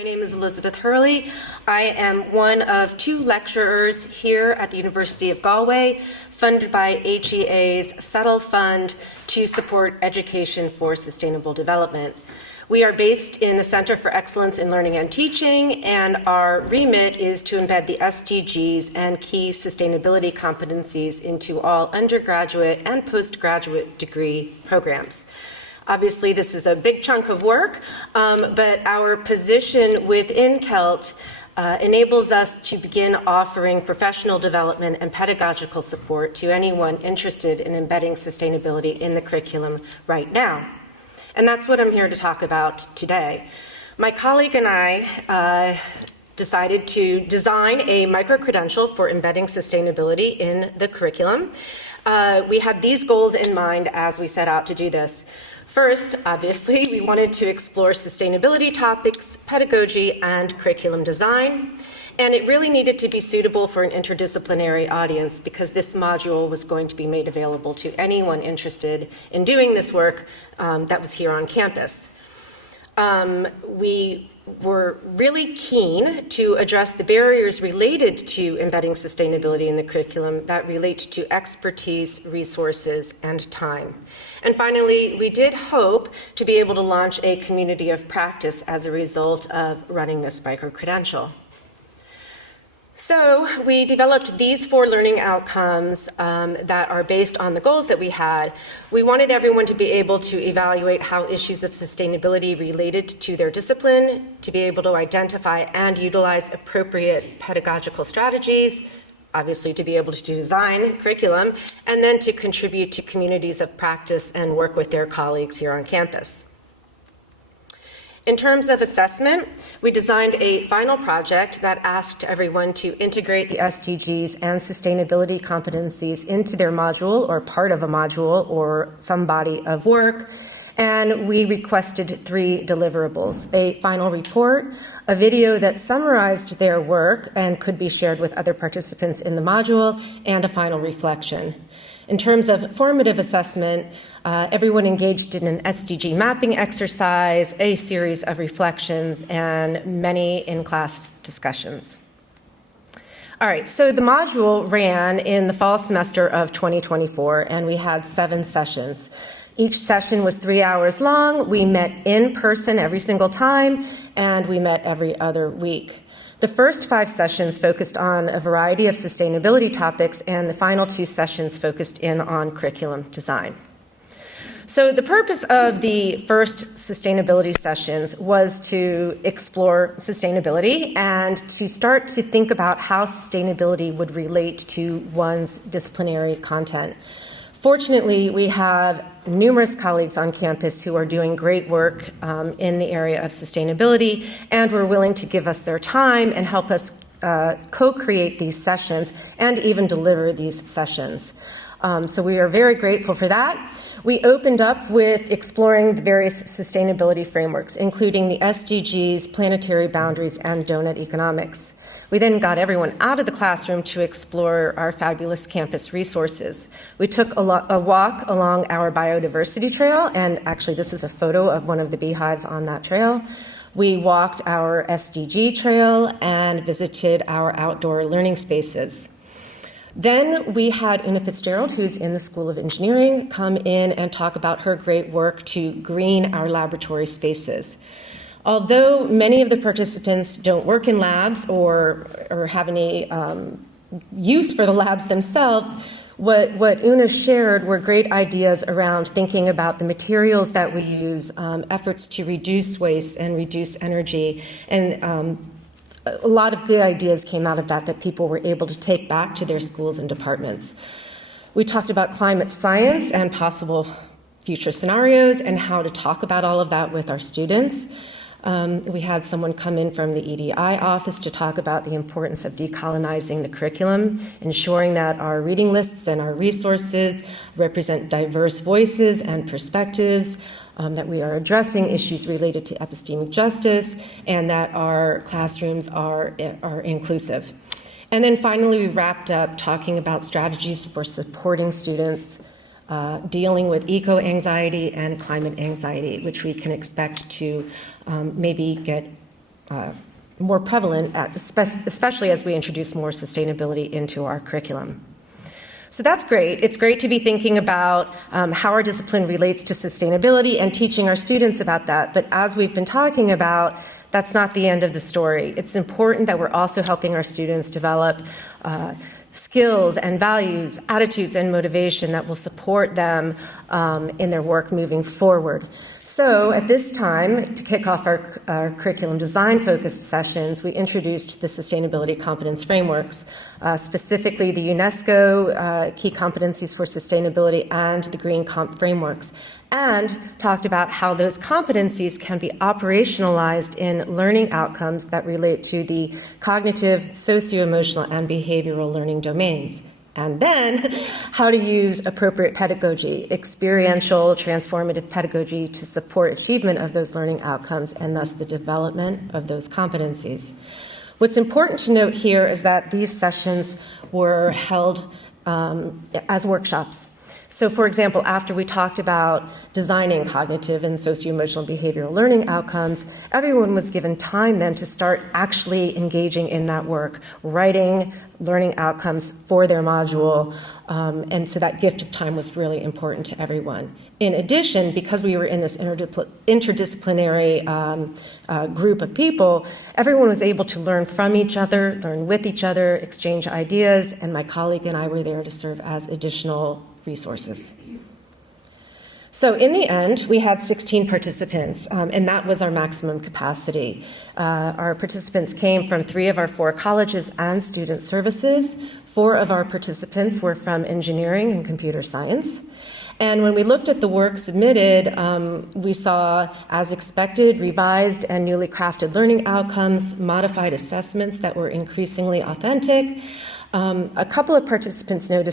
My name is Elizabeth Hurley. I am one of 2 lecturers here at the University of Galway, funded by HEA's Settle Fund to support education for sustainable development. We are based in the Center for Excellence in Learning and Teaching, and our remit is to embed the SDGs and key sustainability competencies into all undergraduate and postgraduate degree programs. Obviously, this is a big chunk of work, but our position within CELT enables us to begin offering professional development and pedagogical support to anyone interested in embedding sustainability in the curriculum right now. And that's what I'm here to talk about today. My colleague and I decided to design a microcredential for embedding sustainability in the curriculum. We had these goals in mind as we set out to do this. First, obviously, we wanted to explore sustainability topics, pedagogy, and curriculum design. And it really needed to be suitable for an interdisciplinary audience because this module was going to be made available to anyone interested in doing this work that was here on campus. We were really keen to address the barriers related to embedding sustainability in the curriculum that relate to expertise, resources, and time. And finally, we did hope to be able to launch a community of practice as a result of running this microcredential. So we developed these 4 learning outcomes that are based on the goals that we had. We wanted everyone to be able to evaluate how issues of sustainability related to their discipline, to be able to identify and utilize appropriate pedagogical strategies, obviously to be able to design curriculum, and then to contribute to communities of practice and work with their colleagues here on campus. In terms of assessment, we designed a final project that asked everyone to integrate the SDGs and sustainability competencies into their module or part of a module or some body of work. And we requested 3 deliverables: a final report, a video that summarized their work and could be shared with other participants in the module, and a final reflection. In terms of formative assessment, everyone engaged in an SDG mapping exercise, a series of reflections, and many in-class discussions. All right, so the module ran in the fall semester of 2024, and we had 7 sessions. Each session was 3 hours long. We met in person every single time, and we met every other week. The first 5 sessions focused on a variety of sustainability topics, and the final 2 sessions focused in on curriculum design. So the purpose of the first sustainability sessions was to explore sustainability and to start to think about how sustainability would relate to one's disciplinary content. Fortunately, we have numerous colleagues on campus who are doing great work in the area of sustainability and were willing to give us their time and help us co-create these sessions and even deliver these sessions. So we are very grateful for that. We opened up with exploring the various sustainability frameworks, including the SDGs, planetary boundaries, and donut economics. We then got everyone out of the classroom to explore our fabulous campus resources. We took a walk along our biodiversity trail, and actually this is a photo of one of the beehives on that trail. We walked our SDG trail and visited our outdoor learning spaces. Then we had Una Fitzgerald, who's in the School of Engineering, come in and talk about her great work to green our laboratory spaces. Although many of the participants don't work in labs or have any use for the labs themselves, what Una shared were great ideas around thinking about the materials that we use, efforts to reduce waste and reduce energy, and a lot of good ideas came out of that people were able to take back to their schools and departments. We talked about climate science and possible future scenarios and how to talk about all of that with our students. We had someone come in from the EDI office to talk about the importance of decolonizing the curriculum, ensuring that our reading lists and our resources represent diverse voices and perspectives, that we are addressing issues related to epistemic justice, and that our classrooms are inclusive. And then finally, we wrapped up talking about strategies for supporting students dealing with eco-anxiety and climate anxiety, which we can expect to maybe get more prevalent, especially as we introduce more sustainability into our curriculum. So that's great. It's great to be thinking about how our discipline relates to sustainability and teaching our students about that. But as we've been talking about, that's not the end of the story. It's important that we're also helping our students develop skills and values, attitudes, and motivation that will support them in their work moving forward. So at this time, to kick off our curriculum design-focused sessions, we introduced the Sustainability Competence Frameworks, specifically the UNESCO Key Competencies for Sustainability and the Green Comp Frameworks, and talked about how those competencies can be operationalized in learning outcomes that relate to the cognitive, socio-emotional, and behavioral learning domains. And then how to use appropriate pedagogy, experiential, transformative pedagogy to support achievement of those learning outcomes and thus the development of those competencies. What's important to note here is that these sessions were held as workshops. So, for example, after we talked about designing cognitive and socio-emotional behavioral learning outcomes, everyone was given time then to start actually engaging in that work, writing learning outcomes for their module, and so that gift of time was really important to everyone. In addition, because we were in this interdisciplinary group of people, everyone was able to learn from each other, learn with each other, exchange ideas, and my colleague and I were there to serve as additional resources. So in the end, we had 16 participants, and that was our maximum capacity. Our participants came from 3 of our 4 colleges and student services. 4 of our participants were from engineering and computer science. And when we looked at the work submitted, we saw, as expected, revised and newly crafted learning outcomes, modified assessments that were increasingly authentic. A couple of participants noted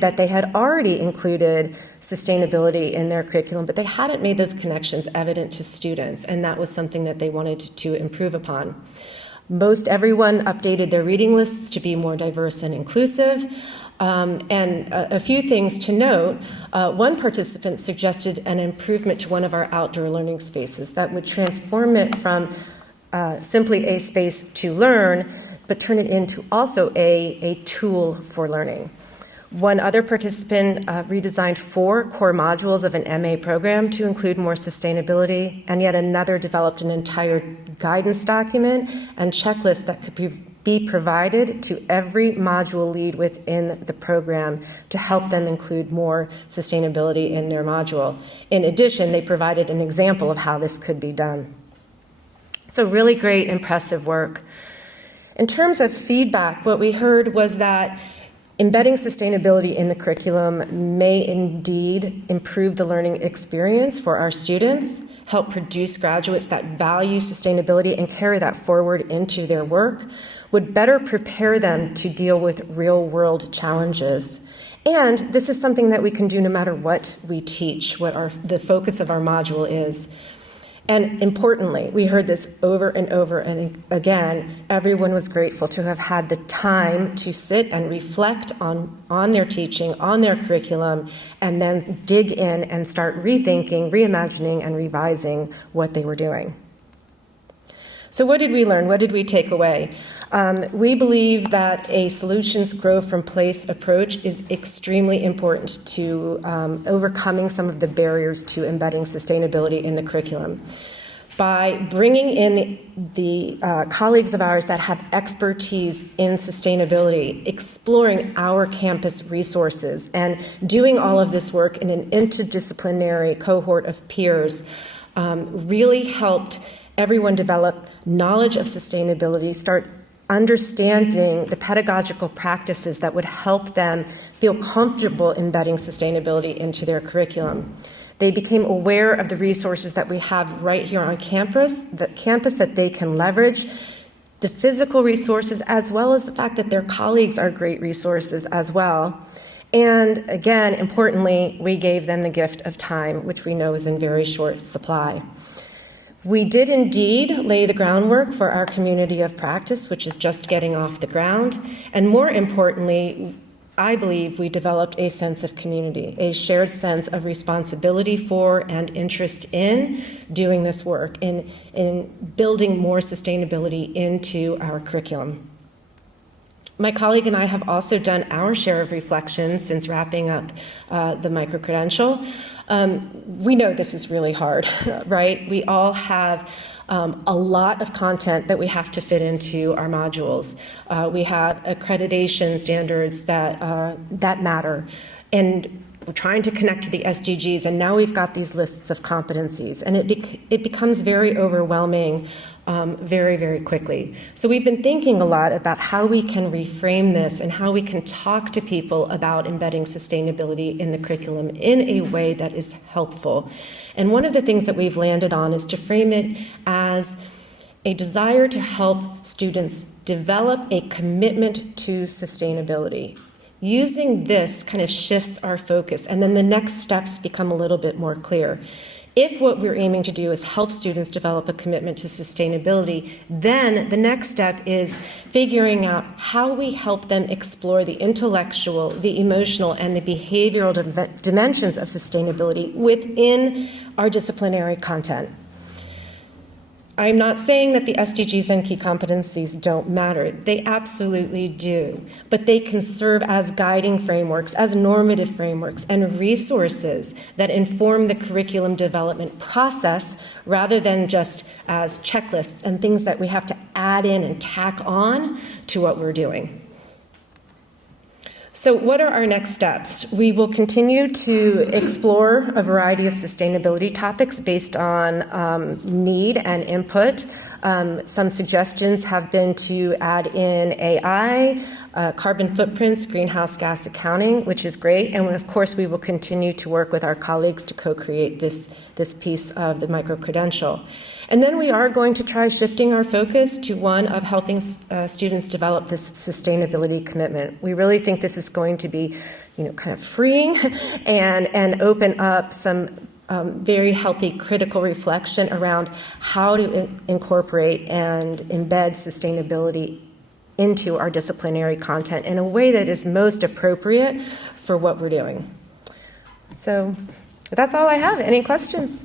that they had already included sustainability in their curriculum, but they hadn't made those connections evident to students, and that was something that they wanted to improve upon. Most everyone updated their reading lists to be more diverse and inclusive. And a few things to note. One participant suggested an improvement to one of our outdoor learning spaces that would transform it from simply a space to learn, but turn it into also a tool for learning. One other participant redesigned 4 core modules of an MA program to include more sustainability, and yet another developed an entire guidance document and checklist that could be provided to every module lead within the program to help them include more sustainability in their module. In addition, they provided an example of how this could be done. So really great, impressive work. In terms of feedback, what we heard was that embedding sustainability in the curriculum may indeed improve the learning experience for our students, help produce graduates that value sustainability and carry that forward into their work, would better prepare them to deal with real-world challenges. And this is something that we can do no matter what we teach, what the focus of our module is. And importantly, we heard this over and over and again, everyone was grateful to have had the time to sit and reflect on their teaching, on their curriculum, and then dig in and start rethinking, reimagining, and revising what they were doing. So what did we learn? What did we take away? We believe that a solutions grow from place approach is extremely important to overcoming some of the barriers to embedding sustainability in the curriculum. By bringing in the colleagues of ours that have expertise in sustainability, exploring our campus resources, and doing all of this work in an interdisciplinary cohort of peers really helped everyone develop knowledge of sustainability, start understanding the pedagogical practices that would help them feel comfortable embedding sustainability into their curriculum. They became aware of the resources that we have right here on campus that they can leverage, the physical resources, as well as the fact that their colleagues are great resources as well. And again, importantly, we gave them the gift of time, which we know is in very short supply. We did indeed lay the groundwork for our community of practice, which is just getting off the ground. And more importantly, I believe we developed a sense of community, a shared sense of responsibility for and interest in doing this work, in building more sustainability into our curriculum. My colleague and I have also done our share of reflection since wrapping up the microcredential. We know this is really hard, right? We all have a lot of content that we have to fit into our modules. We have accreditation standards that matter, and we're trying to connect to the SDGs, and now we've got these lists of competencies, and it becomes very overwhelming very, very quickly. So we've been thinking a lot about how we can reframe this and how we can talk to people about embedding sustainability in the curriculum in a way that is helpful. And one of the things that we've landed on is to frame it as a desire to help students develop a commitment to sustainability. Using this kind of shifts our focus, and then the next steps become a little bit more clear. If what we're aiming to do is help students develop a commitment to sustainability, then the next step is figuring out how we help them explore the intellectual, the emotional, and the behavioral dimensions of sustainability within our disciplinary content. I'm not saying that the SDGs and key competencies don't matter. They absolutely do. But they can serve as guiding frameworks, as normative frameworks, and resources that inform the curriculum development process rather than just as checklists and things that we have to add in and tack on to what we're doing. So what are our next steps? We will continue to explore a variety of sustainability topics based on need and input. Some suggestions have been to add in AI, carbon footprints, greenhouse gas accounting, which is great. And of course, we will continue to work with our colleagues to co-create this piece of the microcredential. And then we are going to try shifting our focus to one of helping students develop this sustainability commitment. We really think this is going to be, kind of freeing and open up some very healthy critical reflection around how to incorporate and embed sustainability into our disciplinary content in a way that is most appropriate for what we're doing. So that's all I have. Any questions?